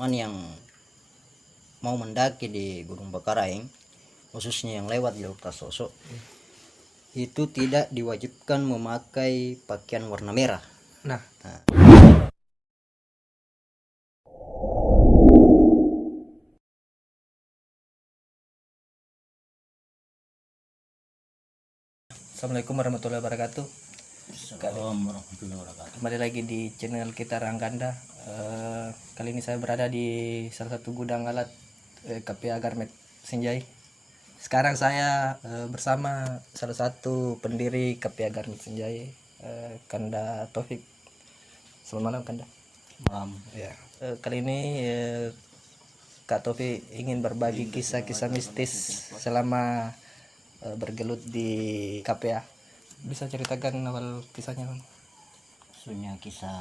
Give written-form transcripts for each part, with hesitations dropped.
teman yang mau mendaki di Gunung Bakaraeng, khususnya yang lewat jalur Tasoso, itu tidak diwajibkan memakai pakaian warna merah. Nah, Assalamualaikum warahmatullahi wabarakatuh. Assalamualaikum warahmatullahi wabarakatuh. Kembali lagi di channel kita Rangganda. Kali ini saya berada di salah satu gudang alat KPA Garmet Sinjai. Sekarang saya bersama salah satu pendiri KPA Garmet Sinjai, Kanda Taufik. Selamat malam Kanda. Malam. Ya. Kali ini Kak Taufik ingin berbagi kisah-kisah mistis selama bergelut di KPA. Bisa ceritakan awal kisahnya, Bang? Maksudnya kisah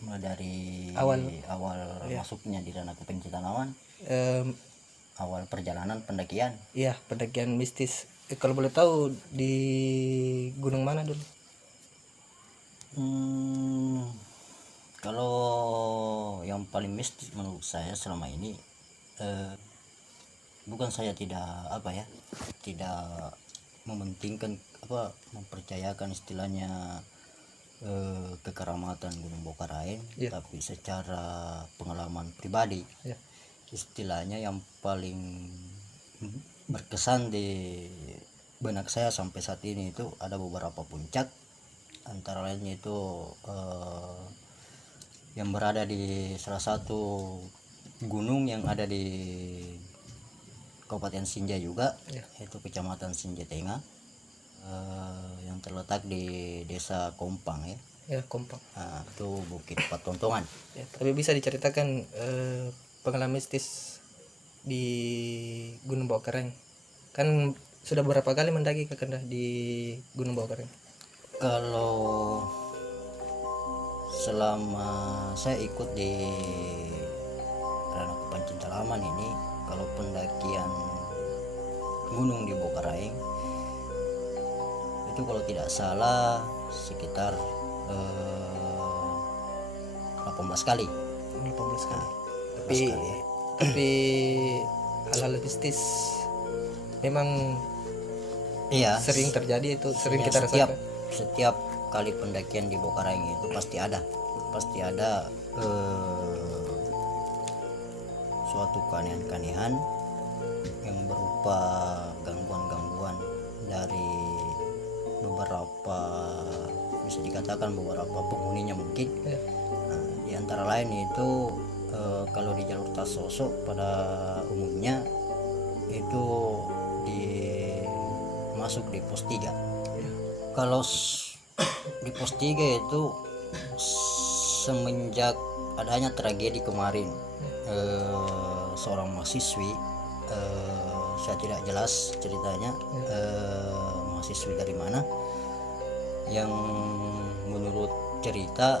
mulai dari awal ya, masuknya di ranah kepencitanaman, awal perjalanan pendakian. Iya, pendakian mistis. Kalau boleh tahu di gunung mana dulu? Kalau yang paling mistis menurut saya selama ini, bukan saya tidak tidak mementingkan mempercayakan istilahnya kekeramatan Gunung Bakaraeng, tapi secara pengalaman pribadi, istilahnya yang paling berkesan di benak saya sampai saat ini itu ada beberapa puncak, antara lainnya itu yang berada di salah satu gunung yang ada di Kabupaten Sinjai juga, yaitu Kecamatan Sinjai Tengah, yang terletak di Desa Kompang ya. Ya, Kompang. Itu Bukit Patontongan. Ya, tapi bisa diceritakan pengalaman mistis di Gunung Bakaraeng. Kan sudah berapa kali mendaki ke Kanda di Gunung Bakaraeng? Kalau selama saya ikut di ranah kepencitanaman ini, kalau pendakian gunung di Bakaraeng itu kalau tidak salah sekitar 18 kali. 18 kali. Ya. Tapi hal-hal mistis memang sering terjadi, itu sering kita rasakan. Setiap kali pendakian di Bakaraeng itu pasti ada suatu keanehan-keanehan yang berupa gangguan-gangguan dari beberapa, bisa dikatakan beberapa penghuninya mungkin. Di antara lain itu kalau di jalur Tasoso pada umumnya itu masuk di pos 3. Kalau di pos 3 itu semenjak adanya tragedi kemarin, seorang mahasiswi, saya tidak jelas ceritanya, mahasiswi dari mana, yang menurut cerita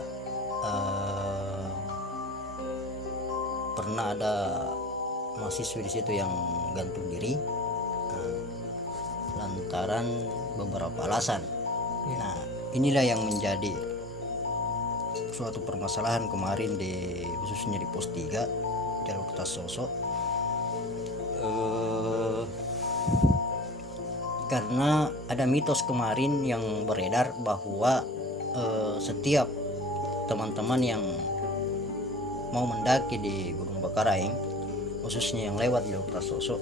pernah ada mahasiswi di situ yang gantung diri lantaran beberapa alasan. Nah, inilah yang menjadi suatu permasalahan kemarin khususnya di pos 3 jalur Tasoso, karena ada mitos kemarin yang beredar bahwa setiap teman-teman yang mau mendaki di Gunung Bakaraeng, khususnya yang lewat jalur Tasoso,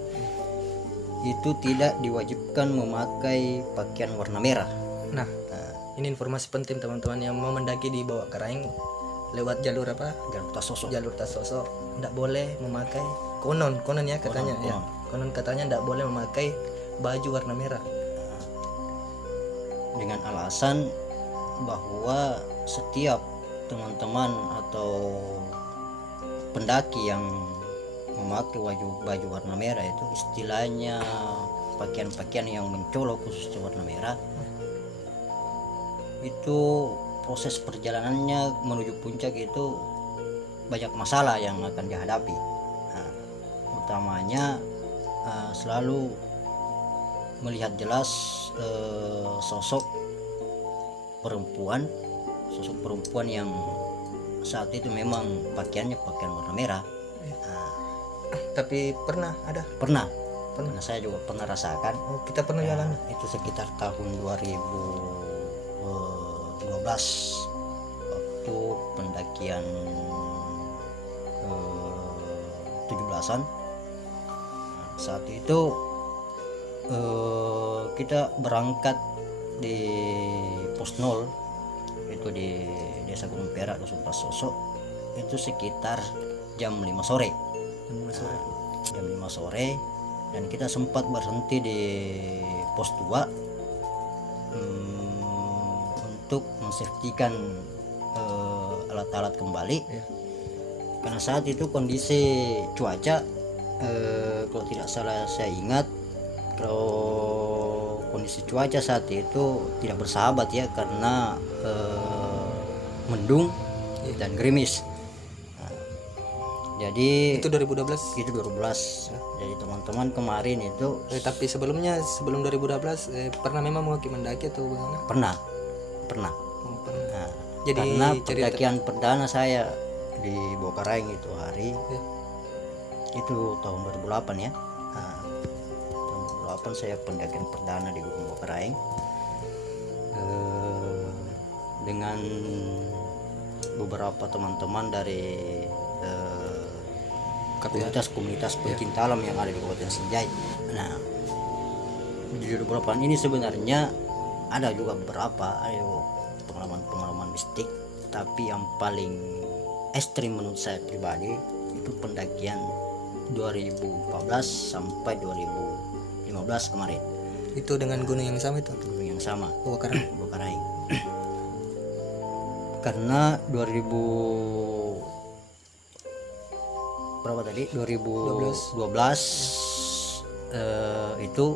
itu tidak diwajibkan memakai pakaian warna merah. Nah, ini informasi penting teman-teman yang mau mendaki di bawah Karaeng lewat jalur apa? Jalur Tasoso. Jalur Tasoso tidak boleh memakai, konon ya katanya, konon katanya tidak boleh memakai baju warna merah, dengan alasan bahwa setiap teman-teman atau pendaki yang memakai baju warna merah itu istilahnya pakaian-pakaian yang mencolok khususnya warna merah, itu proses perjalanannya menuju puncak itu banyak masalah yang akan dihadapi. Utamanya selalu melihat jelas sosok perempuan sosok perempuan yang saat itu memang pakaiannya pakaian warna merah. Nah, Tapi pernah ada? pernah saya juga pernah rasakan. Oh, kita pernah Ya, jalan. itu sekitar tahun 2012 waktu pendakian 17-an. Saat itu kita berangkat di pos 0 itu di Desa Gunung Perak Dusun Pasoso itu sekitar jam 5 sore. Jam 5 sore dan kita sempat berhenti di pos 2 untuk mensafetikan alat-alat kembali. Ya. Karena saat itu kondisi cuaca kalau tidak salah saya ingat, kalau kondisi cuaca saat itu tidak bersahabat ya, karena mendung dan gerimis. Nah, jadi Itu 2012. itu 2012. Jadi teman-teman kemarin itu Tapi sebelum 2012 pernah memang mau mendaki atau bagaimana? pernah. Oh, pernah. Nah, Jadi karena cerita- pendakian perdana saya di Bokaraeng itu hari Ya. itu tahun 2008 ya. Nah, tahun 2008 saya pendakian perdana di Gunung Bokaraeng dengan beberapa teman-teman dari komunitas pencinta alam yang ada di Kabupaten Sinjai. Nah, di 2008 ini sebenarnya ada juga beberapa pengalaman mistik, tapi yang paling ekstrim menurut saya pribadi itu pendakian 2014 sampai 2015 kemarin. Itu dengan gunung yang sama itu. Gunung yang sama, Bokaraeng. Bokaraeng. Karena 2000 berapa tadi 2012 itu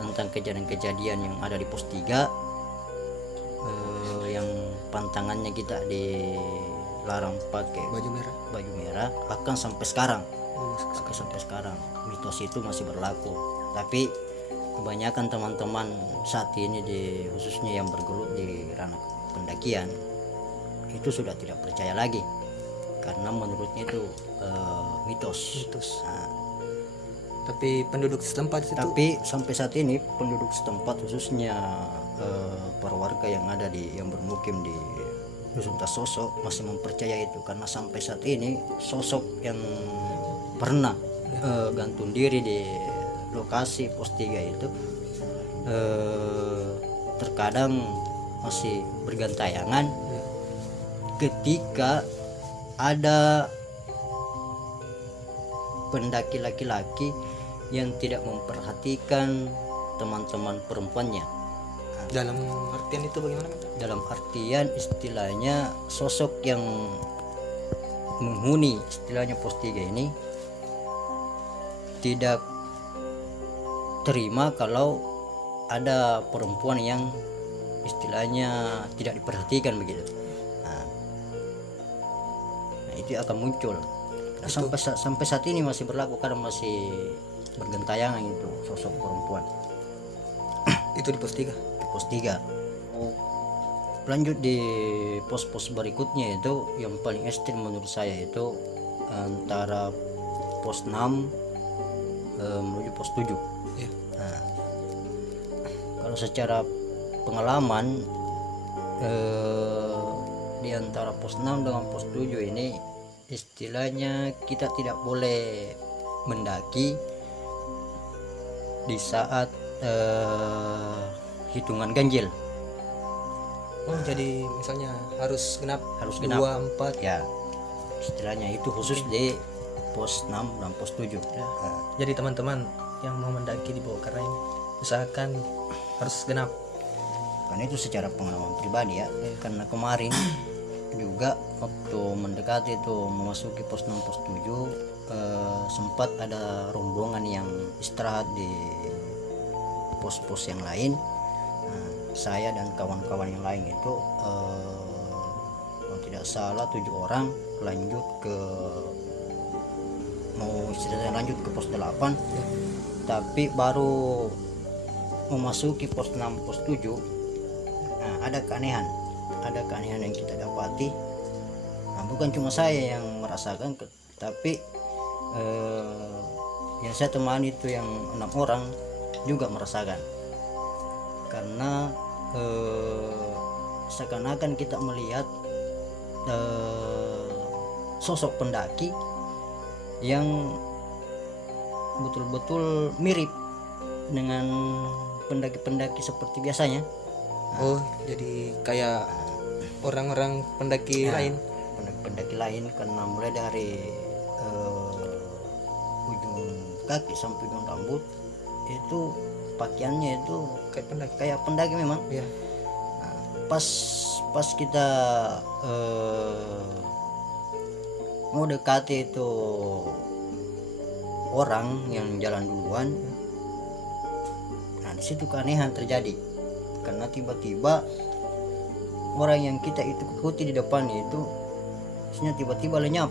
tentang kejadian-kejadian yang ada di pos 3 yang pantangannya kita dilarang pakai Baju merah. baju merah bahkan sampai sekarang. Oh, Sampai sekarang mitos itu masih berlaku, tapi kebanyakan teman-teman saat ini khususnya yang bergelut di ranah pendakian itu sudah tidak percaya lagi karena menurutnya itu mitos. Nah, Tapi penduduk setempat itu tapi sampai saat ini penduduk setempat khususnya para warga yang ada yang bermukim di Dusun Tasoso masih mempercaya itu, karena sampai saat ini sosok yang pernah gantung diri di lokasi pos 3 itu terkadang masih bergantayangan ketika ada pendaki laki-laki yang tidak memperhatikan teman-teman perempuannya. dalam artian itu bagaimana? Dalam artian istilahnya sosok yang menghuni istilahnya pos 3 ini tidak terima kalau ada perempuan yang istilahnya tidak diperhatikan begitu. Nah, itu akan muncul. Nah, sampai saat ini masih berlaku karena masih bergentayangan itu sosok perempuan Itu di pos 3. di pos 3. Lanjut di pos-pos berikutnya itu yang paling ekstrim menurut saya itu antara pos 6 menuju pos 7. Ya. Nah, kalau secara pengalaman di antara pos 6 dengan pos 7 ini istilahnya kita tidak boleh mendaki di saat hitungan ganjil. Oh, jadi misalnya harus genap Harus genap. 2, 4. Ya, istilahnya itu khusus di pos 6 dan pos 7. Nah, Jadi teman-teman yang mau mendaki di Bokaraeng usahakan harus genap. karena itu secara pengalaman pribadi ya, karena kemarin juga waktu mendekati itu memasuki pos 6 pos 7 sempat ada rombongan yang istirahat di pos-pos yang lain. Nah, saya dan kawan-kawan yang lain itu kalau tidak salah 7 orang lanjut ke lanjut ke pos 8, tapi baru memasuki pos 6 pos 7 nah, ada keanehan ada keanehan yang kita dapati. Nah, bukan cuma saya yang merasakan, tapi yang saya temani itu yang 6 orang juga merasakan. Karena seakan-akan kita melihat sosok pendaki yang betul-betul mirip dengan pendaki-pendaki seperti biasanya. Oh, jadi kayak orang-orang pendaki lain. Pendaki lain, karena mulai dari ujung kaki sampai ujung rambut itu pakaiannya itu kayak pendaki memang. Iya. Nah, pas kita mau dekati itu orang yang jalan duluan, nah di situ keanehan terjadi, karena tiba-tiba orang yang kita ikuti di depan itu tiba-tiba lenyap.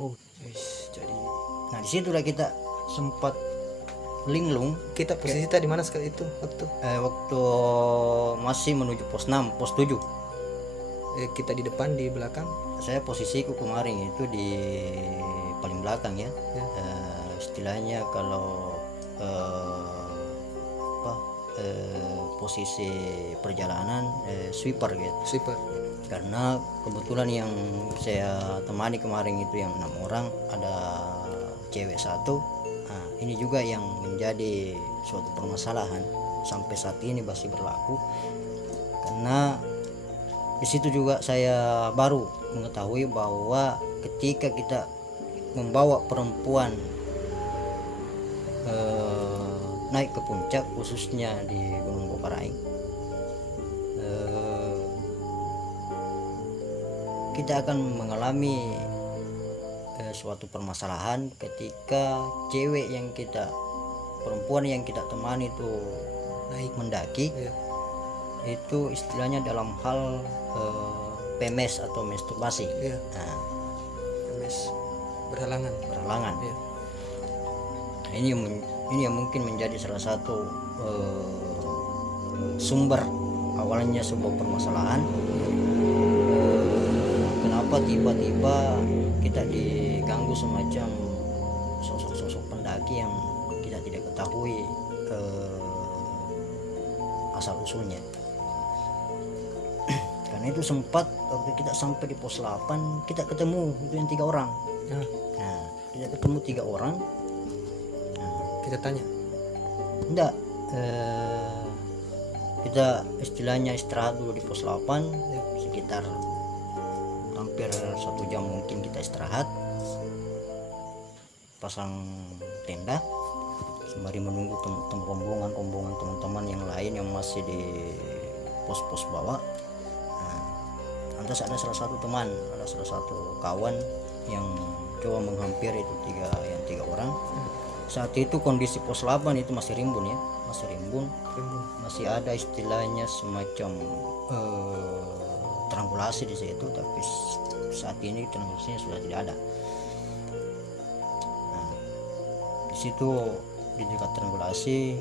Oh, jadi Nah di situ kita sempat linglung. kita posisi kita di mana sekali itu waktu? Waktu masih menuju pos 6, pos 7. Kita di depan, di belakang. Saya posisiku kemarin itu di paling belakang ya. Ya. Istilahnya kalau posisi perjalanan sweeper gitu. Sweeper. Karena kebetulan yang saya temani kemarin itu yang 6 orang, ada cewek 1. Nah, ini juga yang menjadi suatu permasalahan sampai saat ini masih berlaku, karena di situ juga saya baru mengetahui bahwa ketika kita membawa perempuan naik ke puncak, khususnya di Gunung Bokaraing, kita akan mengalami suatu permasalahan ketika perempuan yang kita temani itu naik mendaki. Iya. Itu istilahnya dalam hal PMS atau masturbasi. Iya. Nah, MS berhalangan. Nah, Iya. ini yang mungkin menjadi salah satu sumber awalnya sebuah permasalahan. Kenapa tiba-tiba kita diganggu semacam sosok-sosok pendaki yang kita tidak ketahui asal usulnya. Karena itu sempat waktu kita sampai di pos 8 kita ketemu itu yang 3 orang. Nah, kita ketemu 3 orang. Kita tanya. Enggak, kita istilahnya istirahat dulu di pos 8 sekitar hampir 1 jam mungkin kita istirahat, pasang tenda sembari menunggu rombongan teman-teman yang lain yang masih di pos-pos bawah. Nah, lantas ada salah satu kawan yang coba menghampiri itu 3 orang. Saat itu kondisi pos 8 itu masih rimbun, masih ada istilahnya semacam triangulasi di situ, tapi saat ini triangulasinya sudah tidak ada. Nah, di situ di dekat triangulasi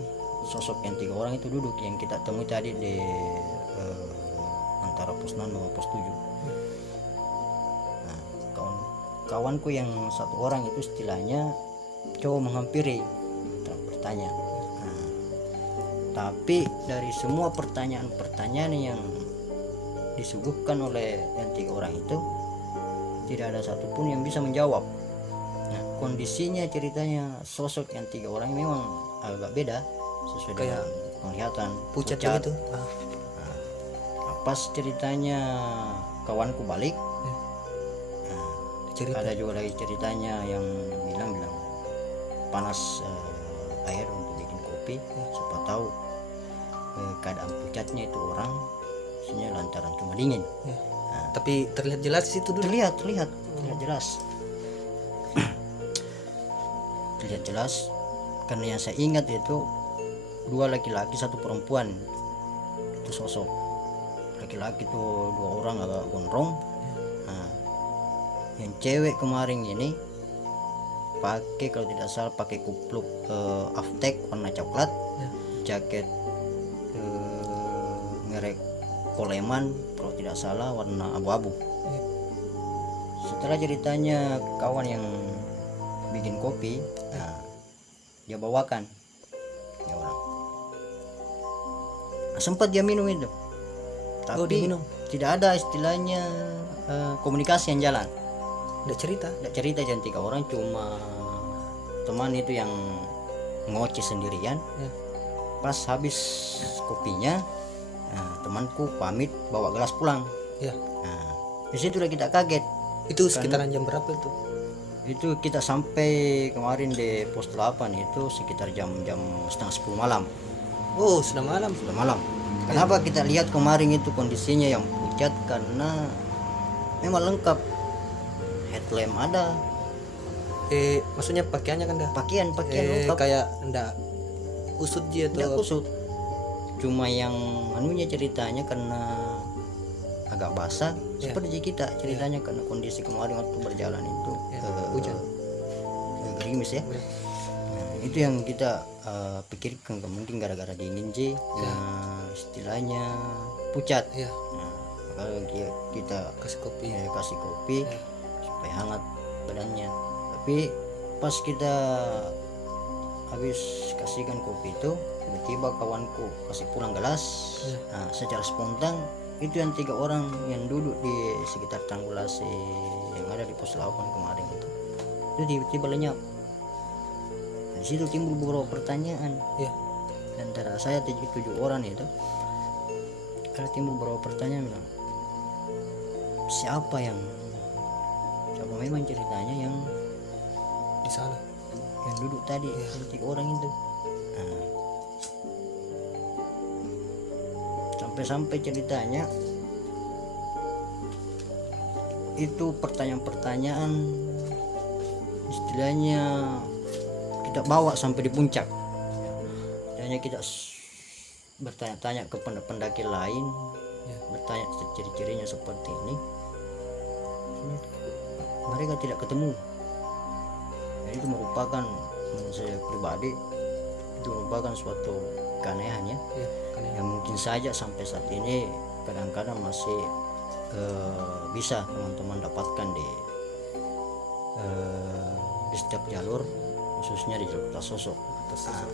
sosok yang 3 orang itu duduk yang kita temui tadi di antara pos 6 dan pos 7. Nah, kawanku yang 1 orang itu istilahnya coba menghampiri bertanya. Nah, tapi dari semua pertanyaan yang disuguhkan oleh yang 3 orang itu tidak ada satupun yang bisa menjawab. Nah, kondisinya ceritanya sosok yang 3 orang memang agak beda sesuai dengan penglihatan, pucat gitu. Nah, pas ceritanya kawanku balik, ada juga lagi ceritanya yang bilang panas air untuk bikin kopi. Siapa tahu keadaan pucatnya itu orang sebenarnya lantaran cuma dingin. Nah, tapi terlihat jelas di situ dulu. terlihat jelas. Terlihat jelas karena yang saya ingat itu 2 laki-laki 1 perempuan. Itu sosok laki-laki tuh 2 orang agak gondrong. Nah, yang cewek kemarin ini pakai, kalau tidak salah pakai kupluk aftek warna coklat, jaket merek Coleman kalau tidak salah warna abu-abu. Iya. Setelah ceritanya kawan yang bikin kopi, nah, dia bawakan ya orang. Nah, sempat dia minum itu, Oh, dia tapi minum. tidak ada istilahnya komunikasi yang jalan. Udah cerita. Tidak cerita cantik orang, cuma teman itu yang ngoceh sendirian. Ya. Pas habis kopinya, nah, temanku pamit bawa gelas pulang. Ya. Nah, di situ udah kita kaget. Itu sekitaran jam berapa itu? Itu kita sampai kemarin di pos 8 itu sekitar jam-jam setengah 10 malam. Oh, sudah malam. Sudah malam. Kenapa kita lihat kemarin itu kondisinya yang pucat? Karena memang lengkap, headlamp ada, Maksudnya pakaiannya kan dah. pakaian lengkap, Kayak ndak usut dia tidak tuh. kusut. Cuma yang anunya ceritanya karena agak basah, Ya. seperti kita ceritanya karena kondisi kemarin waktu berjalan itu Ya, hujan. gerimis ya. Ya. Nah, itu yang kita pikirkan, mungkin gara-gara dingin sih, nah, istilahnya pucat. Ya, Nah, kalau kita kasih kopi. kasih kopi Ya. supaya hangat badannya. Tapi pas kita habis kasihkan kopi itu, tiba-tiba kawanku kasih pulang gelas. Ya. Nah, secara spontan itu yang 3 orang yang duduk di sekitar tanggulasi yang ada di pos 8 kemarin itu tiba-tiba lenyap. Di situ timbul beberapa pertanyaan Ya. antara saya 7 orang itu. Karena timbul beberapa pertanyaan, bilang, siapa memang ceritanya yang Di sana. duduk tadi, Ya. 3 orang itu. Nah, sampai ceritanya itu pertanyaan-pertanyaan istilahnya kita bawa sampai di puncak. Istilahnya kita bertanya-tanya ke pendaki lain, Ya. bertanya ciri-cirinya seperti ini. Mereka tidak ketemu. Dan itu merupakan, menurut saya pribadi, itu merupakan suatu keanehan ya, Ya, kan ya. yang mungkin saja sampai saat ini kadang-kadang masih bisa teman-teman dapatkan di setiap jalur, khususnya di jalur Tasosok. Nah,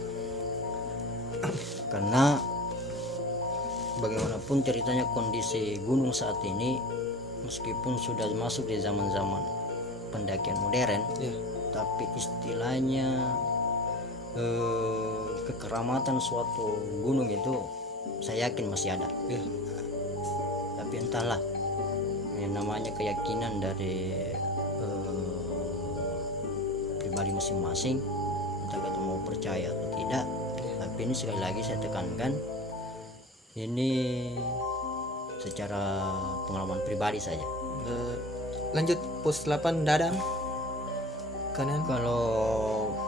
karena bagaimanapun ceritanya kondisi gunung saat ini, meskipun sudah masuk di zaman-zaman pendakian modern, Ya. tapi istilahnya kekeramatan suatu gunung itu saya yakin masih ada. Ya. Tapi entahlah, yang namanya keyakinan dari pribadi masing-masing, entah kita mau percaya atau tidak. Tapi ini sekali lagi saya tekankan, ini secara pengalaman pribadi saja. Lanjut pos 8 Dadang. Kanan. Kalau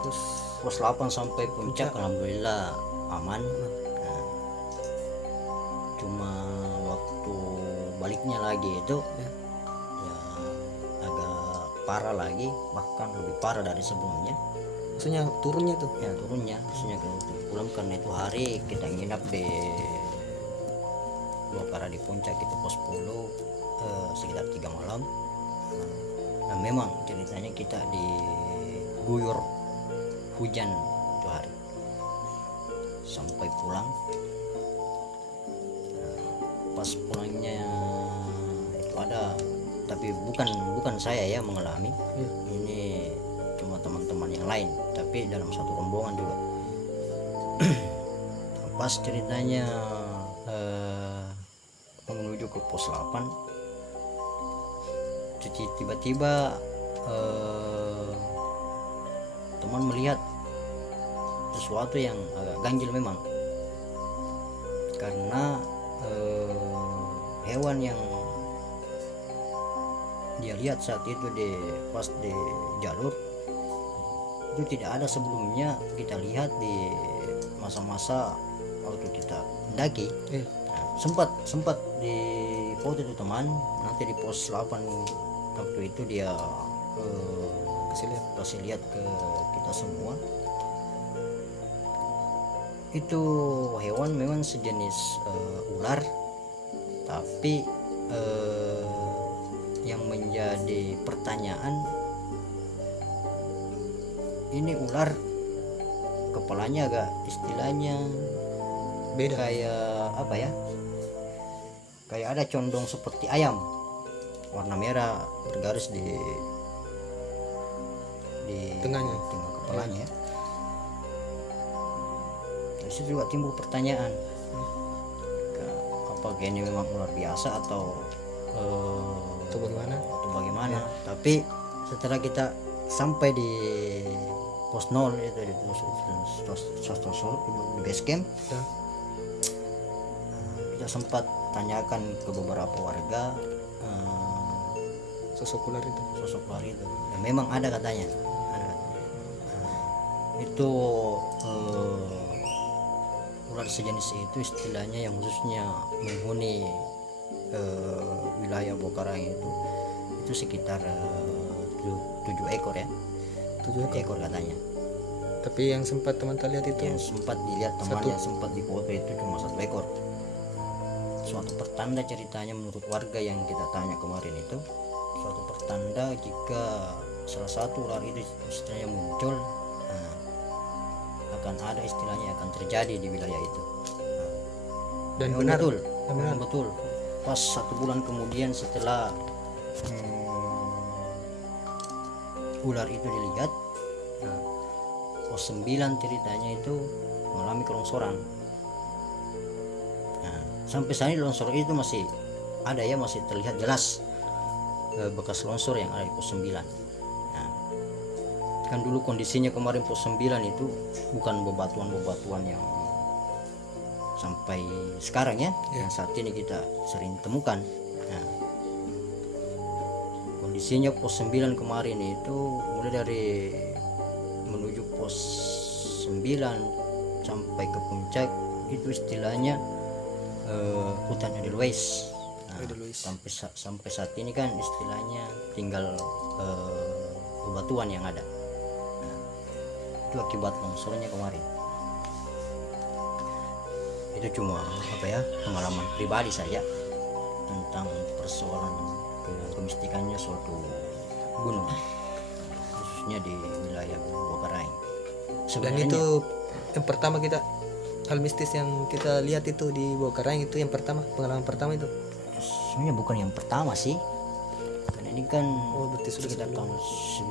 Pos pos 8 sampai puncak alhamdulillah aman. Nah, cuma waktu baliknya lagi itu Ya. ya agak parah lagi, bahkan lebih parah dari sebelumnya. Maksudnya turunnya tuh. Ya turunnya, maksudnya untuk pulang karena itu hari kita nginap di 2 para di puncak itu pos 10 sekitar 3 malam. Nah, memang ceritanya kita diguyur hujan itu hari sampai pulang. Nah, pas pulangnya itu ada, tapi bukan saya ya mengalami. Ya. Ini cuma teman-teman yang lain, tapi dalam satu rombongan juga. Pas ceritanya menuju ke pos 8, tiba-tiba teman melihat sesuatu yang agak ganjil memang, karena hewan yang dia lihat saat itu pas di jalur itu tidak ada sebelumnya kita lihat di masa-masa waktu kita mendaki. Ya. sempat di foto itu teman, nanti di pos 8 waktu itu dia kasih lihat ke kita semua. Itu hewan memang sejenis ular, tapi yang menjadi pertanyaan, ini ular kepalanya agak istilahnya Beda. kayak apa ya, kayak ada condong seperti ayam, warna merah bergaris di Tengahnya. tengah kepalanya ya. Dari situ juga timbul pertanyaan, apakah ini memang ular biasa atau Itu bagaimana? bagaimana. Tapi setelah kita sampai di pos 0 itu di di base camp, Ya. kita sempat tanyakan ke beberapa warga Sosok ular itu. sosok ular itu. Ya, memang ada katanya, ada katanya. Itu ular sejenis itu istilahnya yang khususnya menghuni wilayah Bokarang itu sekitar 7 ekor ya, 7 ekor. ekor katanya. Tapi yang sempat teman-teman lihat itu Yang sempat dilihat teman Satu. yang sempat dipoto itu cuma 1 ekor. Suatu pertanda ceritanya menurut warga yang kita tanya kemarin itu, suatu pertanda jika salah satu ular itu istilahnya muncul, akan ada istilahnya akan terjadi di wilayah itu. dan Memang benar. betul, Dan benar. memang betul. Pas 1 bulan kemudian setelah ular itu dilihat, pos 9 ceritanya itu mengalami kelongsoran. Sampai saat ini longsor itu masih ada ya, masih terlihat jelas bekas longsor yang ada di pos 9. Kan dulu kondisinya kemarin pos 9 itu bukan bebatuan-bebatuan yang sampai sekarang ya, yang saat ini kita sering temukan. Kondisinya pos 9 kemarin itu mulai dari menuju pos 9 sampai ke puncak itu istilahnya hutan Edelweiss. Sampai saat ini kan istilahnya tinggal bebatuan yang ada. Itu akibat longsornya kemarin. Itu cuma apa ya, pengalaman pribadi saja tentang persoalan kemistikannya suatu gunung, khususnya di wilayah Bokarang. Dan itu yang pertama kita, hal mistis yang kita lihat itu di Bokarang itu yang pertama, pengalaman pertama itu. Sebenarnya bukan yang pertama sih, karena ini kan Berarti sudah sekitar tahun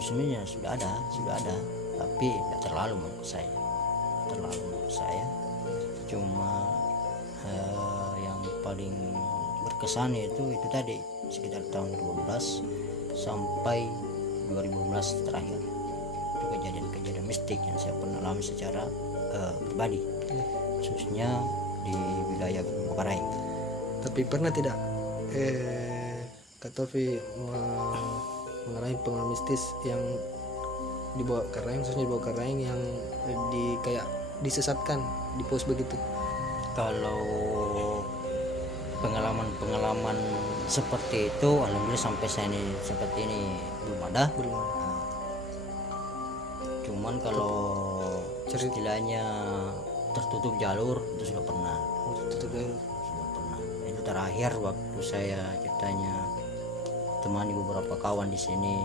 sebelumnya sudah ada, tapi tidak terlalu menurut saya. Cuma yang paling berkesan itu tadi sekitar tahun 12 sampai 2015 terakhir. Itu kejadian-kejadian mistik yang saya pernah alami secara pribadi, khususnya di wilayah Bokarang. Tapi pernah tidak Kak Tofi mengalami pengalaman mistis yang di bawah Karang, khususnya di bawah Karang yang di kayak disesatkan di pos begitu? Kalau pengalaman seperti itu alhamdulillah sampai saya ini seperti ini belum ada. Cuman kalau istilahnya tertutup jalur itu sudah pernah. Sudah pernah. Itu terakhir waktu saya ceritanya temani beberapa kawan di sini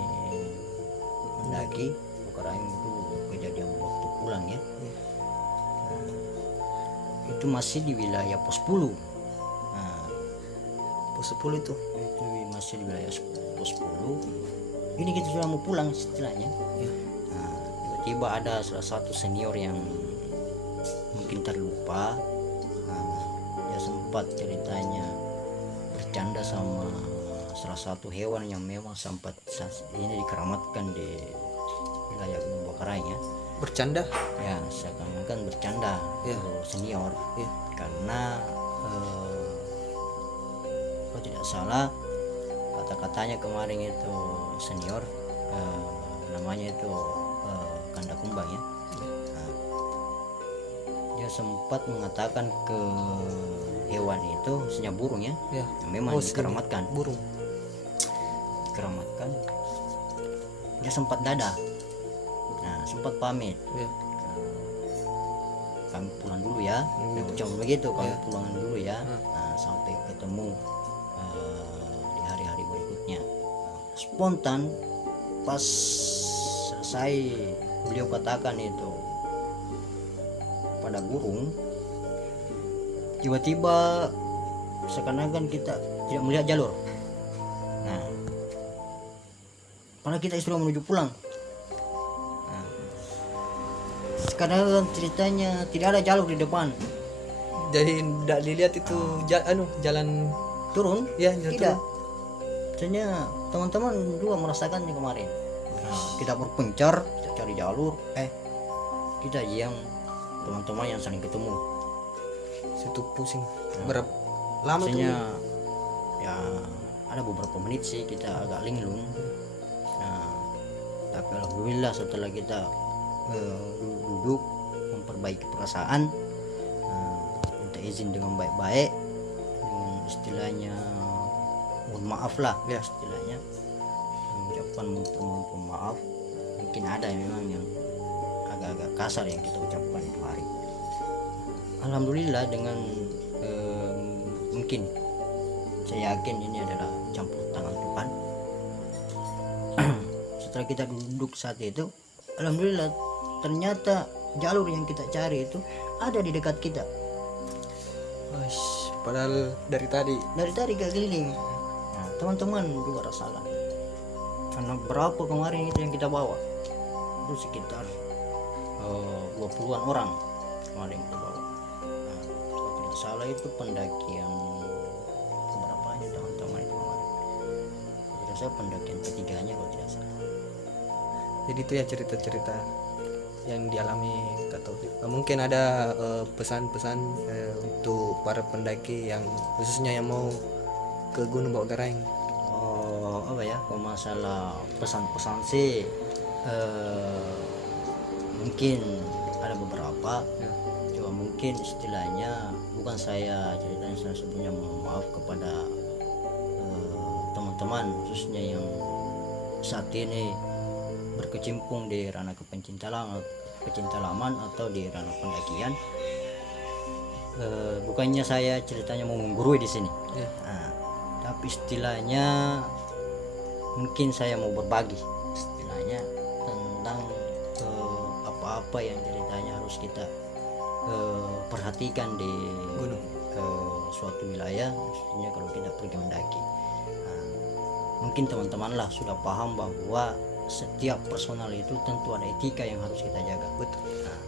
mendaki Bokarang, itu kejadian waktu pulang ya. Itu masih di wilayah pos 10. Pos 10 itu Masih di wilayah pos 10. Ini kita sudah mau pulang istilahnya. Tiba-tiba ada salah satu senior yang mungkin terlupa. Dia sempat ceritanya bercanda sama salah satu hewan yang memang sempat ini dikeramatkan di wilayah Gunung Bokarang ya. bercanda. Ya, seakan-akan bercanda senior karena kalau tidak salah kata-katanya kemarin itu senior namanya itu Kanda Kumbang ya. Dia sempat mengatakan ke hewan itu, khususnya burung ya, yang memang dikeramatkan, burung dikeramatkan, dia sempat dadah, sempat pamit, kami pulang dulu ya, cuma begitu, kami pulang dulu ya, sampai ketemu spontan pas selesai beliau katakan itu pada burung, tiba-tiba seakan-akan kita tidak melihat jalur. Nah, padahal kita sudah menuju pulang. Nah, sekarang ceritanya tidak ada jalur di depan. Jadi tidak dilihat itu jalan Turun? ya, jalan Tidak. turun. Sebenarnya teman-teman juga merasakannya kemarin. Nah, kita berpencar, kita cari jalur, kita yang teman-teman yang saling ketemu. Situ pusing. Berapa lama tuh? Maksudnya ya ada beberapa menit sih kita agak linglung. Nah, tapi alhamdulillah setelah kita duduk memperbaiki perasaan, minta izin dengan baik-baik, dengan istilahnya mohon maaf lah Ya. istilahnya, mengucapkan mohon maaf. Mungkin ada memang yang agak-agak kasar yang kita ucapkan itu hari. Alhamdulillah dengan mungkin saya yakin ini adalah campur tangan Tuhan. Setelah kita duduk saat itu, alhamdulillah ternyata jalur yang kita cari itu ada di dekat kita. Padahal dari tadi Gak keliling. Nah, teman-teman juga rasakan. Karena berapa kemarin itu yang kita bawa? Itu sekitar 20-an orang kemarin kita bawa. Nah, kalau tidak salah itu pendakian berapa aja teman-teman itu kemarin. Tidak saya pendakian ketiganya kalau tidak salah. jadi itu ya cerita-cerita yang dialami Kak Taufik. Mungkin ada pesan-pesan untuk para pendaki yang khususnya yang mau ke Gunung Bawakaraeng. Apa ya, kalau masalah pesan-pesan sih mungkin ada beberapa Ya. cuma mungkin istilahnya bukan saya ceritanya, saya sebelumnya mohon maaf kepada teman-teman khususnya yang saat ini berkecimpung di ranah pecinta-laman atau di ranah pendakian. Bukannya saya ceritanya mau menggurui di sini. Ya. Nah, tapi istilahnya mungkin saya mau berbagi istilahnya tentang apa-apa yang ceritanya harus kita perhatikan di Gunung. Suatu wilayah, maksudnya kalau kita pergi mendaki. Nah, mungkin teman-teman lah sudah paham bahwa setiap personal itu tentu ada etika yang harus kita jaga. Betul. Nah,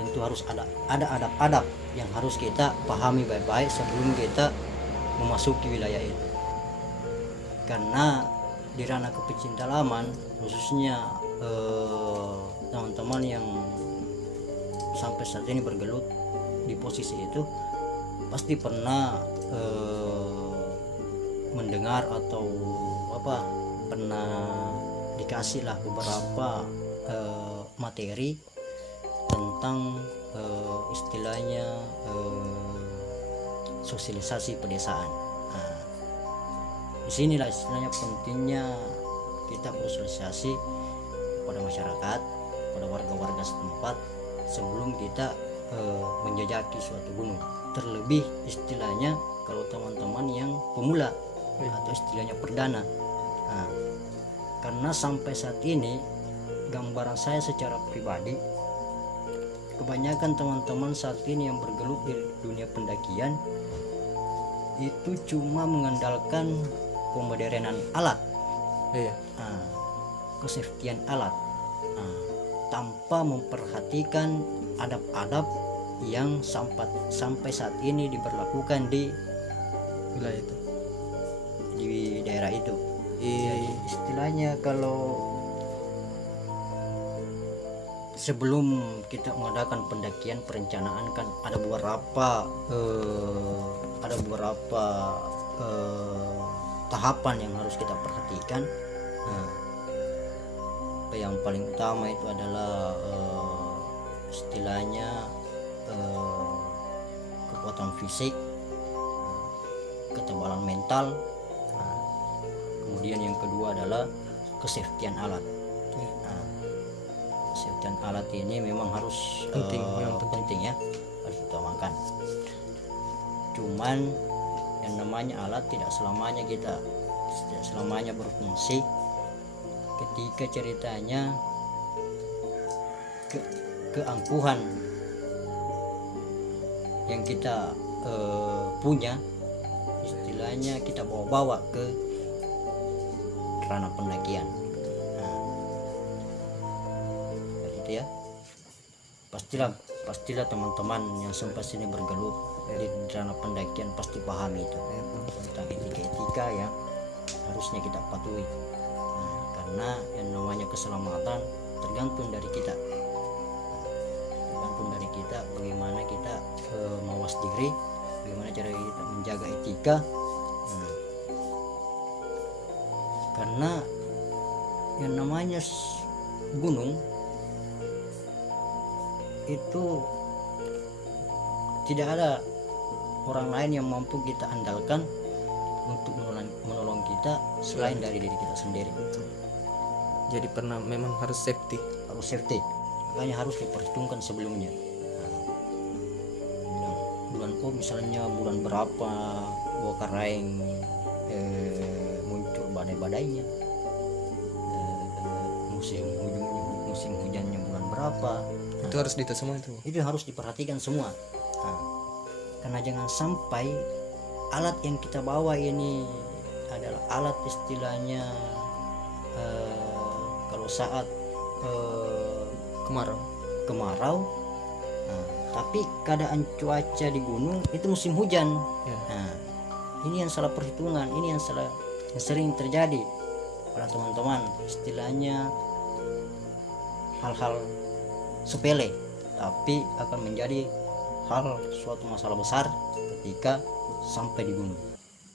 tentu harus ada adab-adab yang harus kita pahami baik-baik sebelum kita memasuki wilayah itu. Karena di ranah kepecinta alam khususnya teman-teman yang sampai saat ini bergelut di posisi itu pasti pernah mendengar atau pernah dikasih lah beberapa materi tentang istilahnya sosialisasi pedesaan. Nah, disinilah istilahnya pentingnya kita bersosialisasi kepada masyarakat, pada warga-warga setempat sebelum kita menjajaki suatu gunung. Terlebih istilahnya kalau teman-teman yang pemula atau istilahnya perdana. Nah, karena sampai saat ini gambaran saya secara pribadi, kebanyakan teman-teman saat ini yang bergelut di dunia pendakian itu cuma mengandalkan kemodernan alat, Iya. keseftian alat, tanpa memperhatikan adab-adab yang sampai saat ini diberlakukan di Wilayah itu. daerah itu. Iya. Jadi istilahnya kalau sebelum kita mengadakan pendakian perencanaan kan ada beberapa tahapan yang harus kita perhatikan. Nah, yang paling utama itu adalah istilahnya kekuatan fisik, ketebalan mental. Nah, kemudian yang kedua adalah keseftian alat. Nah, keseftian alat ini memang harus penting ya, harus diutamakan. Cuman yang namanya alat tidak selamanya kita tidak selamanya berfungsi. Ketika ceritanya keangkuhan yang kita punya, istilahnya kita bawa-bawa ke ranah pendakian. Nah, itu ya, pastilah teman-teman yang sempat sini bergelut di ranah pendakian pasti paham itu tentang etika yang harusnya kita patuhi. Nah, karena yang namanya keselamatan tergantung dari kita, bagaimana kita mawas diri, bagaimana cara kita menjaga etika. Nah, karena yang namanya gunung itu tidak ada orang lain yang mampu kita andalkan untuk menolong kita selain dari diri kita sendiri. Jadi memang harus safety. Makanya harus diperhitungkan sebelumnya. Bulan misalnya bulan berapa Gua Karaeng muncul badai-badainya, musim hujannya bulan berapa. Itu harus semua itu harus diperhatikan semua. Nah, karena jangan sampai alat yang kita bawa ini adalah alat istilahnya kalau saat kemarau, nah, tapi keadaan cuaca di gunung itu musim hujan. Nah, ini yang salah perhitungan, ini yang sering terjadi pada teman-teman, istilahnya hal-hal sepele tapi akan menjadi suatu masalah besar ketika sampai di gunung.